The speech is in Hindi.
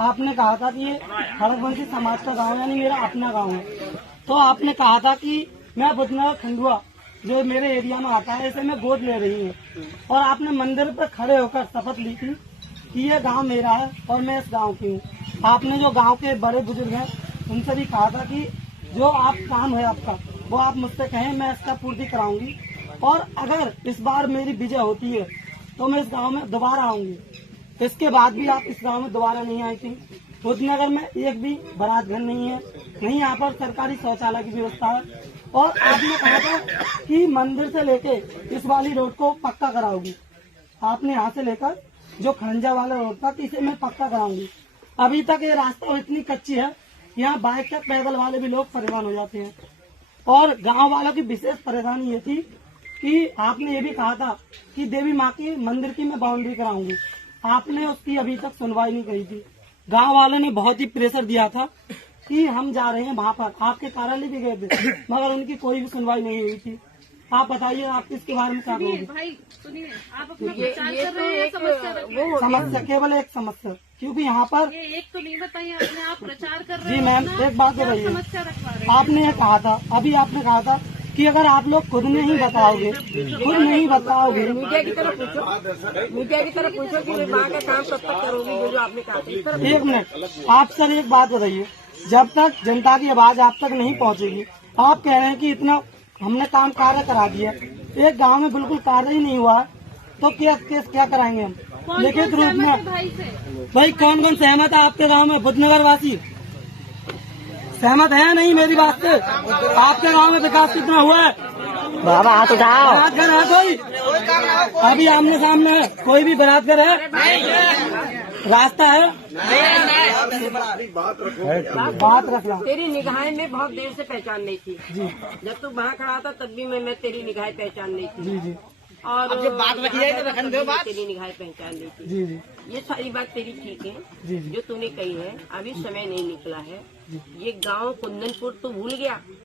आपने कहा था कि ये खड़गवंशी समाज का गांव यानी मेरा अपना गांव है, तो आपने कहा था कि मैं बुधनगर खंडुआ जो मेरे एरिया में आता है इसे मैं गोद ले रही हूँ, और आपने मंदिर पर खड़े होकर शपथ ली थी कि ये गांव मेरा है और मैं इस गांव की हूँ। आपने जो गांव के बड़े बुजुर्ग हैं उनसे भी कहा था कि जो आप काम है आपका वो आप मुझसे कहें, मैं इसका पूर्ति कराऊंगी, और अगर इस बार मेरी विजय होती है तो मैं इस गांव में दोबारा आऊंगी। इसके बाद भी आप इस गांव में दोबारा नहीं आई थी। बुधनगर में एक भी बारात घर नहीं है, नहीं यहाँ पर सरकारी शौचालय की व्यवस्था है, और आपने कहा था कि मंदिर से लेके इस वाली रोड को पक्का कराओगी। आपने यहाँ से लेकर जो खड़ंजा वाला रोड था इसे मैं पक्का कराऊंगी। अभी तक ये रास्ता इतनी कच्ची है, यहाँ बाइक तक पैदल वाले भी लोग परेशान हो जाते हैं। और गांव वालों की विशेष परेशानी ये थी कि आपने ये भी कहा था कि देवी माँ की मंदिर की मैं बाउंड्री कराऊंगी। आपने उसकी अभी तक सुनवाई नहीं करी थी। गांव वालों ने बहुत ही प्रेशर दिया था कि हम जा रहे हैं वहाँ पर, आपके कार्यालय भी गए थे, मगर उनकी कोई भी सुनवाई नहीं हुई थी। आप बताइए, आप इसके बारे में क्या कहोगे? भाई सुनिए, आप अपना प्रचार कर रहे हैं, समस्या केवल एक समस्या, क्योंकि यहाँ पर ये एक तो नहीं बताइए, आपने आप प्रचार कर रहे जी हैं। मैम एक बात बताइए, समस्या रखवा रहे हैं। आपने ये कहा था, अभी आपने कहा था कि अगर आप लोग खुद नहीं बताओगे मीडिया की तरफ पूछो कि विभाग का काम कब तक करोगी, जो आपने कहा था। एक मिनट, आप सर एक बात बताइए, जब तक जनता की आवाज आप तक नहीं पहुंचेगी, आप कह रहे हैं कि इतना हमने काम कार्य करा दिया, एक गांव में बिल्कुल कार्य ही नहीं हुआ, तो क्या कराएंगे हम लिखित रूप में? भाई कौन कौन सहमत है आपके गांव में? बुधनगर वासी सहमत है या नहीं मेरी बात से? आपके गांव में विकास कितना हुआ है? बाबा हाथ उठाओ। बरातघर है कोई? अभी आमने सामने है, कोई भी बरातघर है? रास्ता है? बात रखना। तेरी निगाहें में बहुत देर से पहचान नहीं थी जी, जब तू वहाँ खड़ा था तब भी मैं तेरी निगाहें पहचान नहीं थी। जी जी और बात तेरी निगाहें पहचान नहीं थी। जी जी ये सारी बात तेरी ठीक है जी जी जो तूने कही है। अभी समय नहीं निकला है। ये गांव कुंदनपुर तू भूल गया।